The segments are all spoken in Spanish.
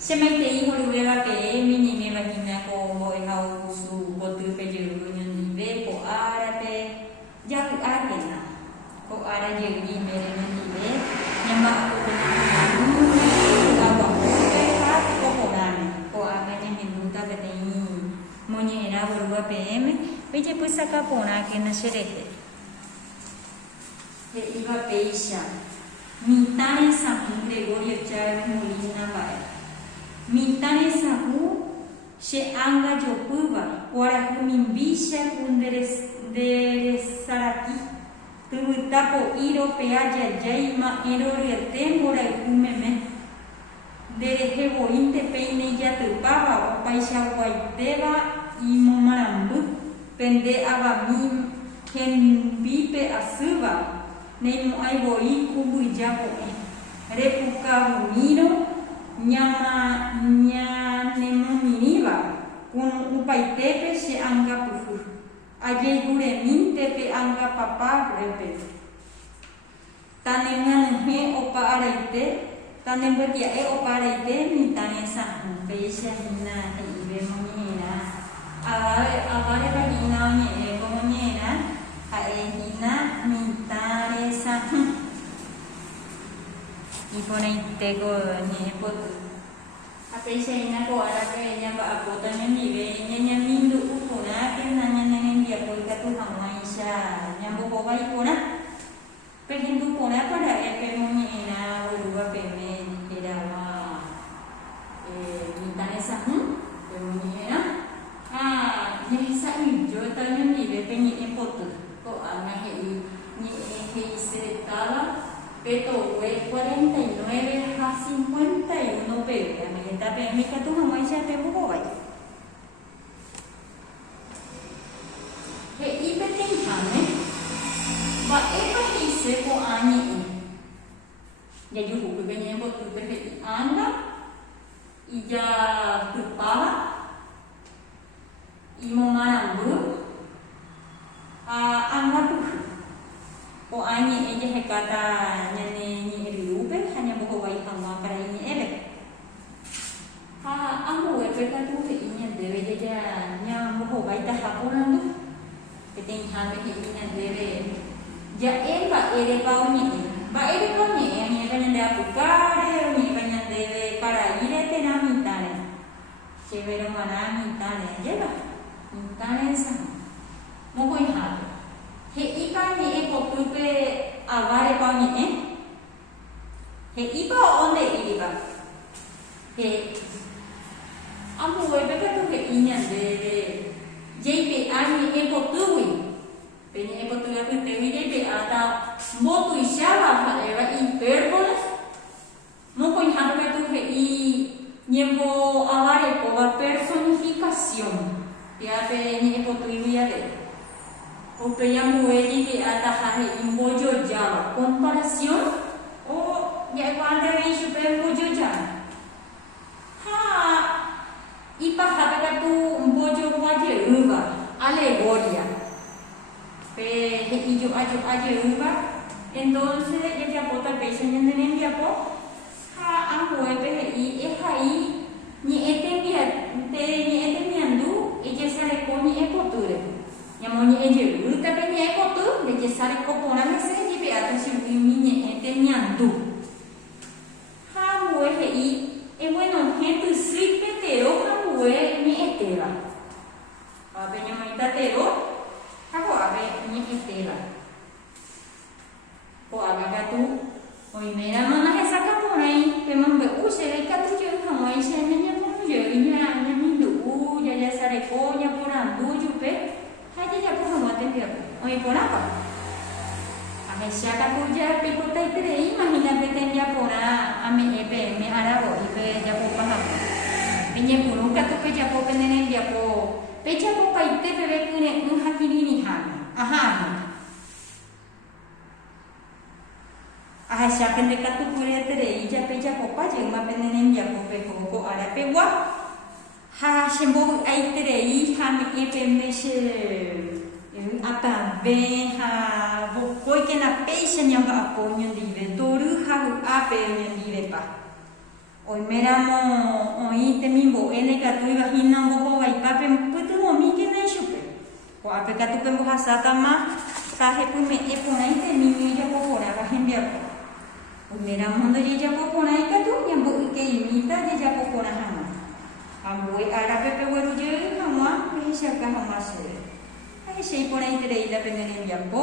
Se me te hijo le hubiera que mi me imagina como en su botupe yo nivel po árabe ya ágena po árabe yo mere nivel llama aku kenapa agua po po ágena minuta que tenía moñera volva pm veje pues acá pona que na xereje iba peixa Mitã sahu Gregorio Charles Molina vai. Mitã sahu she anga jopuva. Ora kumimbisha kunderesaraki. Tubutapo iro peaja jaima ero retembora kumeme. Dereje bointe peine ya tupava opaisha guaiteva y momarambu. Pende abamim kenbipe asuva. Nemo aiboi kubu japo repuka miro nyama nemo miniva kun upaitepe se anga pufu aje gure mintepe anga papa repe tanengan he opa araite tanen betia opa araite mitane sahu peisha hina ibe monera avare bagina nye monera aehina Mitã sahu y por ahí tengo Ñe'êpoty a pesar ina ko ara que nya ba apota nya nive nya mindu ukuna que nanya nanya dia ko ka tu hamaisha nya bo bai kona perhindu kona para pe monina uruba peme era ma Mitã sahu pe monina nya sa yo también nive pe Ñe'êpoty ko ana he secretaba peto 49 a 51 pepe a mi está pe mi ka tu hamo isa pe bo bai he ipe tenhane ba eba ise ko ani ya yo hu pe ni bo tu pe anda y ya tupava y momarambu anga tu o ani ella he kata nyane ni riube hanya boho wai hama para ini ele amu e pe tu he inya debe ya nya boho wai ta haponando que ten hame he inya debe ya eba ere pau ni ba ere pau ni anya kanya de apukare ni kanya debe para ire te na mitane chevero mana mitane lleva mitane sa mo koi ha he ipa Ñe'êpoty pe avare pa ñe'ẽ he ipa onde iripa he Mbo'epy pe tu he iña de jeipe Ñe'êpotýgui pe Ñe'êpoty apytégui jeipe ata mbotuicháva ha'éva hipérboles mokõihápe pe tu he'i ñemboavarepóva personificación piape Ñe'êpotýgui ave Opeya muelle que atajaje imboyoyaba comparación o ya cuando ve chupe imboyoyaba y pajabe tu imboyo guaye uva alegoria pe y yo aye uva entonces ya pota pecha en el diapo Mbo'epy y es ahí ni etemiandu ella se recoge Ñe'êpoty Nyamoni eje uta pe Ñe'êpoty de que sare kopona mese de beata shimi Ñe'ẽte ñandu Mbo'epy y bueno gente sí petero Mbo'epy Ñe'ẽteva ave ñamoita tero ko ave Ñe'ẽteva ko agagatu oimera mana esa kapona ahí que mambe se ka tu yo jamoi se ña por yo ña mindu ya sare ko ña por andu yupe ya pues vamos a atender. Oye, por acá. A mí se acá tú ya picota y te imagínate tenía por a mí me hará y pe ya por bajar. Peña por un cato pe ya por tener ya por pecha por paite bebé que un hakini han. Ajá. Ajá, se acá de cato por te ya pecha por pa ya más tener ya por pe ko ara pe wa. Ha shembo ai terei ha me epemeshe apa be ha bokoi que na peixe nyamba aponyo dive toru ha ape nyo dive pa Oiméramo oĩtemi mbo'éne katu ivahína mbohovaipápe pytyvõmíkena ichupe. Ko'ápe katu pembohasákama kahepyme'ẽ porãitemi ijapoporãva hembiapo. Oiméramo ndojejapoporã ikatu ñambo'yke'imíta jejapoporã hag̃ua. Ambue árape peguerujey hag̃ua pehechaka hag̃ua chéve. Ahechei porãitereíta pene rembiapo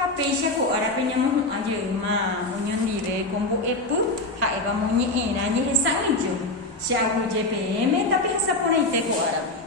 ha péichako árape ñamohu'ãjeýma oñondive ko Mbo'epy ha'éva moñe'ẽrã ñehesa'ỹijo che aguyje peẽme tapehasaporãite ko árape.